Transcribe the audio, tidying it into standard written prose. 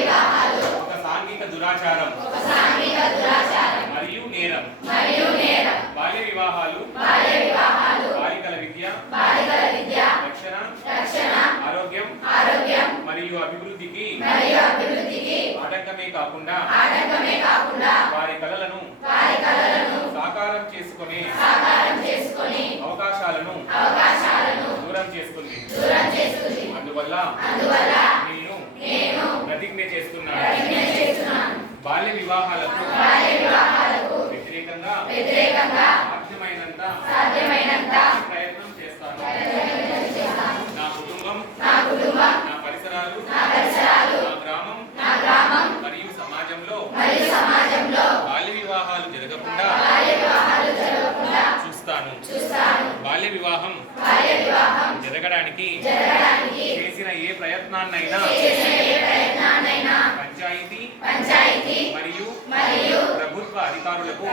వివాహాలు ఒక సాంఘిక దురాచారం మరియు నేరం. బాల్య వివాహాలు బాలికల విద్య, రక్షణ, ఆరోగ్యం మరియు అభివృద్ధికి ఆటంకమే కాకుండా వారి కలలను సాకారం చేసుకునే అవకాశాలను దూరం చేస్తుంది. అందువల్ల నేను ప్రతిజ్ఞ చేస్తున్నాను, బాల్య వివాహాలకు వ్యతిరేకంగా సాధ్యమైనంత ప్రయత్నం చేస్తాను. నా కుటుంబం, నా పరిసరాలు, నా గ్రామం మరియు సమాజంలో బాల్య వివాహాలు జరగకుండా చూస్తాను. బాల్య వివాహం జరగడానికి చేసిన ఏ ప్రయత్నాన్నైనా పంచాయతీ మరియు ప్రభుత్వ అధికారులకు